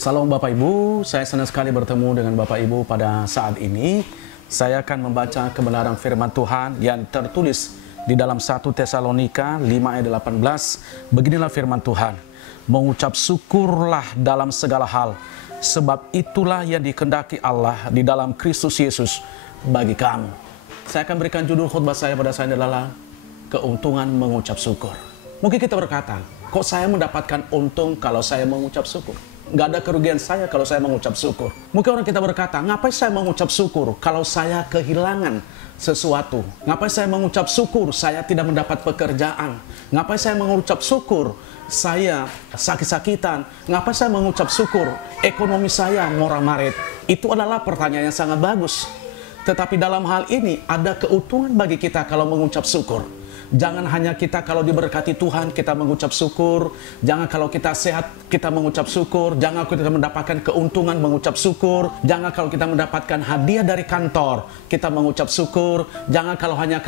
Salam Bapak Ibu, saya senang sekali bertemu dengan Bapak Ibu pada saat ini. Saya akan membaca kebenaran firman Tuhan yang tertulis di dalam 1 Tesalonika 5 ayat 18. Beginilah firman Tuhan. Mengucap syukurlah dalam segala hal, sebab itulah yang dikehendaki Allah di dalam Kristus Yesus bagi kamu. Saya akan berikan judul khotbah saya pada saat ini adalah keuntungan mengucap syukur. Mungkin kita berkata, kok saya mendapatkan untung kalau saya mengucap syukur? Nggak ada kerugian saya kalau saya mengucap syukur. Mungkin orang kita berkata, ngapain saya mengucap syukur kalau saya kehilangan sesuatu? Ngapain saya mengucap syukur saya tidak mendapat pekerjaan? Ngapain saya mengucap syukur saya sakit-sakitan? Ngapain saya mengucap syukur ekonomi saya morat-marit? Itu adalah pertanyaan yang sangat bagus. Tetapi dalam hal ini ada keuntungan bagi kita kalau mengucap syukur. Jangan hanya kita kalau diberkati Tuhan kita mengucap syukur. Jangan kalau kita sehat kita mengucap syukur. Jangan kalau kita mendapatkan keuntungan mengucap syukur. Jangan kalau kita mendapatkan hadiah dari kantor kita mengucap syukur. Jangan kalau hanya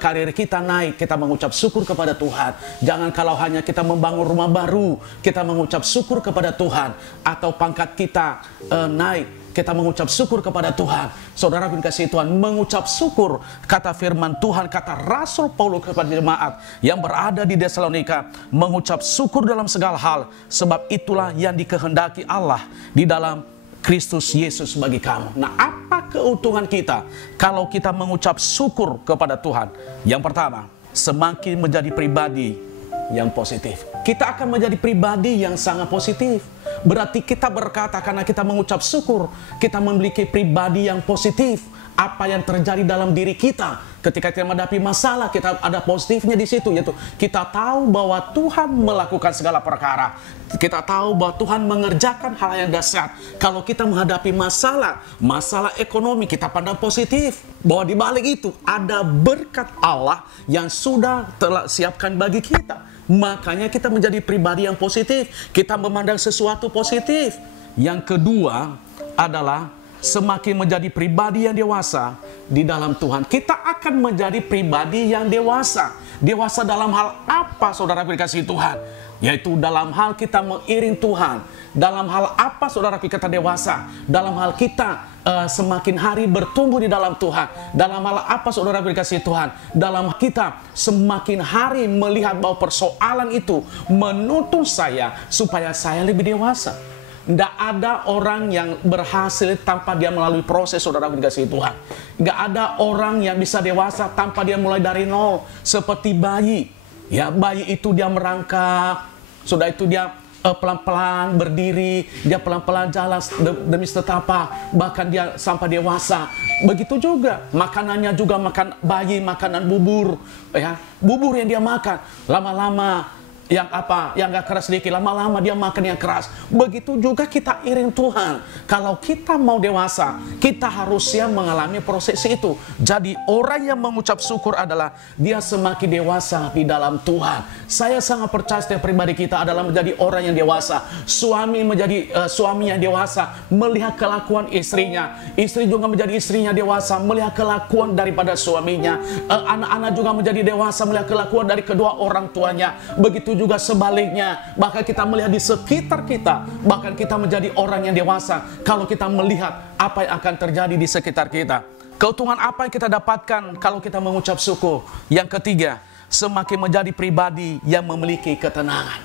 karir kita naik kita mengucap syukur kepada Tuhan. Jangan kalau hanya kita membangun rumah baru kita mengucap syukur kepada Tuhan. Atau pangkat kita naik kita mengucap syukur kepada Tuhan. Saudara yang dikasihi Tuhan, mengucap syukur, kata firman Tuhan, kata Rasul Paulus kepada jemaat yang berada di Tesalonika, mengucap syukur dalam segala hal, sebab itulah yang dikehendaki Allah di dalam Kristus Yesus bagi kamu. Nah, apa keuntungan kita kalau kita mengucap syukur kepada Tuhan? Yang pertama, semakin menjadi pribadi yang positif. Kita akan menjadi pribadi yang sangat positif. Berarti kita berkata karena kita mengucap syukur, kita memiliki pribadi yang positif. Apa yang terjadi dalam diri kita ketika kita menghadapi masalah, kita ada positifnya di situ, yaitu kita tahu bahwa Tuhan melakukan segala perkara. Kita tahu bahwa Tuhan mengerjakan hal yang dahsyat. Kalau kita menghadapi masalah ekonomi, kita pandang positif bahwa di balik itu ada berkat Allah yang sudah telah siapkan bagi kita. Makanya kita menjadi pribadi yang positif. Kita memandang sesuatu positif. Yang kedua adalah semakin menjadi pribadi yang dewasa di dalam Tuhan. Kita akan menjadi pribadi yang dewasa. Dewasa dalam hal apa, saudara dikasihi Tuhan? Yaitu dalam hal kita mengiring Tuhan. Dalam hal apa, saudara kita dewasa? Dalam hal kita semakin hari bertumbuh di dalam Tuhan. Dalam hal apa, saudara dikasihi Tuhan? Dalam kita semakin hari melihat bahwa persoalan itu menuntun saya supaya saya lebih dewasa. Tidak ada orang yang berhasil tanpa dia melalui proses, saudara dikasihi Tuhan. Tidak ada orang yang bisa dewasa tanpa dia mulai dari nol. Seperti bayi. Ya, bayi itu dia merangkak. Sudah itu dia pelan-pelan berdiri. Dia pelan-pelan jalan demi setapak. Bahkan dia sampai dewasa. Begitu juga. Makanannya juga makan bayi, makanan bubur. Ya, bubur yang dia makan. Lama-lama yang gak keras sedikit, lama-lama dia makan yang keras. Begitu juga kita iring Tuhan. Kalau kita mau dewasa, kita harusnya mengalami proses itu. Jadi orang yang mengucap syukur adalah dia semakin dewasa di dalam Tuhan. Saya sangat percaya setiap pribadi kita adalah menjadi orang yang dewasa. Suami menjadi suami yang dewasa, melihat kelakuan istrinya. Istri juga menjadi istrinya dewasa, melihat kelakuan daripada suaminya. Anak-anak juga menjadi dewasa, melihat kelakuan dari kedua orang tuanya. Begitu juga sebaliknya, bahkan kita melihat di sekitar kita, bahkan kita menjadi orang yang dewasa kalau kita melihat apa yang akan terjadi di sekitar kita. Keuntungan apa yang kita dapatkan kalau kita mengucap syukur? Yang ketiga, semakin menjadi pribadi yang memiliki ketenangan.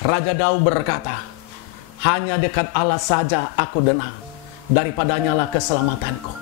Raja Daud berkata, hanya dekat Allah saja aku tenang, daripadanya lah keselamatanku.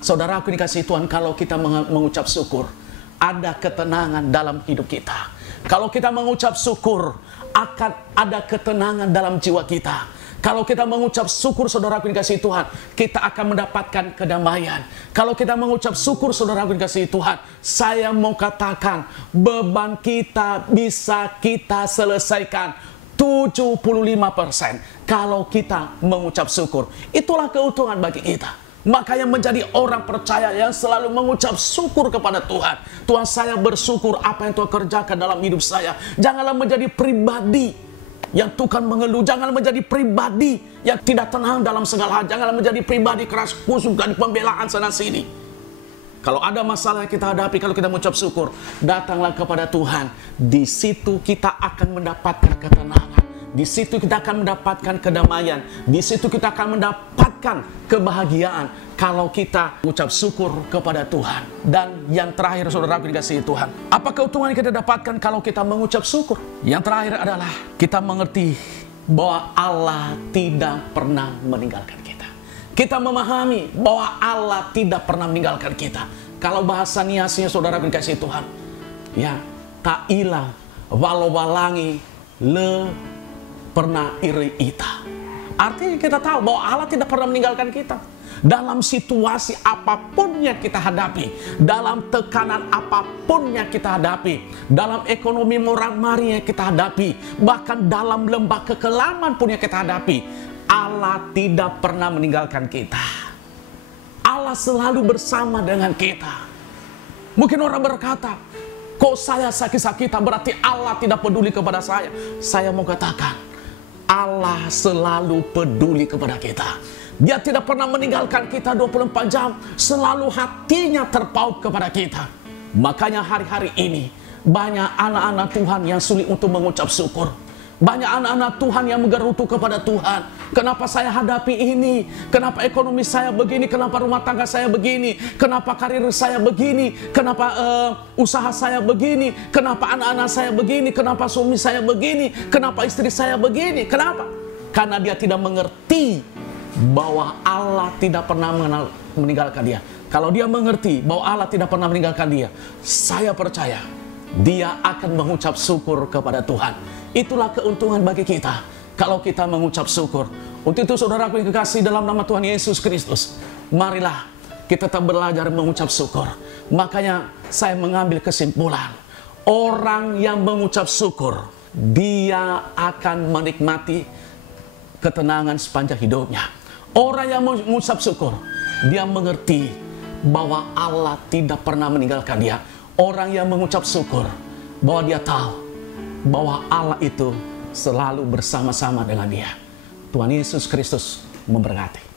Saudara aku dikasihi Tuhan, kalau kita mengucap syukur, ada ketenangan dalam hidup kita. Kalau kita mengucap syukur, akan ada ketenangan dalam jiwa kita. Kalau kita mengucap syukur, saudara dikasihi Tuhan, kita akan mendapatkan kedamaian. Kalau kita mengucap syukur, saudara dikasihi Tuhan, saya mau katakan, beban kita bisa kita selesaikan 75% kalau kita mengucap syukur. Itulah keuntungan bagi kita. Makanya menjadi orang percaya yang selalu mengucap syukur kepada Tuhan. Tuhan, saya bersyukur apa yang Tuhan kerjakan dalam hidup saya. Janganlah menjadi pribadi yang Tuhan mengeluh. Janganlah menjadi pribadi yang tidak tenang dalam segala hal. Janganlah menjadi pribadi keras kusuk dan pembelaan sana sini. Kalau ada masalah yang kita hadapi, kalau kita mengucap syukur, datanglah kepada Tuhan. Di situ kita akan mendapatkan ketenangan. Di situ kita akan mendapatkan kedamaian. Di situ kita akan mendapatkan kebahagiaan kalau kita mengucap syukur kepada Tuhan. Dan yang terakhir, saudara dikasihi Tuhan, apa keuntungan yang kita dapatkan kalau kita mengucap syukur? Yang terakhir adalah kita mengerti bahwa Allah tidak pernah meninggalkan kita. Kita memahami bahwa Allah tidak pernah meninggalkan kita. Kalau bahasa niasnya, saudara dikasihi Tuhan, ya, tak ilang walau walangi le pernah iri ita. Artinya kita tahu bahwa Allah tidak pernah meninggalkan kita. Dalam situasi apapun yang kita hadapi, dalam tekanan apapun yang kita hadapi, dalam ekonomi moral mari yang kita hadapi, bahkan dalam lembah kekelaman pun yang kita hadapi, Allah tidak pernah meninggalkan kita. Allah selalu bersama dengan kita. Mungkin orang berkata, kok saya sakit-sakitan berarti Allah tidak peduli kepada saya. Saya mau katakan, Allah selalu peduli kepada kita. Dia tidak pernah meninggalkan kita 24 jam. Selalu hatinya terpaut kepada kita. Makanya hari-hari ini banyak anak-anak Tuhan yang sulit untuk mengucap syukur. Banyak anak-anak Tuhan yang menggerutu kepada Tuhan. Kenapa saya hadapi ini? Kenapa ekonomi saya begini? Kenapa rumah tangga saya begini? Kenapa karir saya begini? Kenapa usaha saya begini? Kenapa anak-anak saya begini? Kenapa suami saya begini? Kenapa istri saya begini? Kenapa? Karena dia tidak mengerti bahwa Allah tidak pernah meninggalkan dia. Kalau dia mengerti bahwa Allah tidak pernah meninggalkan dia, saya percaya dia akan mengucap syukur kepada Tuhan. Itulah keuntungan bagi kita kalau kita mengucap syukur. Untuk itu, saudaraku yang kekasih dalam nama Tuhan Yesus Kristus, marilah kita tetap belajar mengucap syukur. Makanya saya mengambil kesimpulan, orang yang mengucap syukur, dia akan menikmati ketenangan sepanjang hidupnya. Orang yang mengucap syukur, dia mengerti bahwa Allah tidak pernah meninggalkan dia. Orang yang mengucap syukur, bahwa dia tahu bahwa Allah itu selalu bersama-sama dengan dia. Tuhan Yesus Kristus memberkati.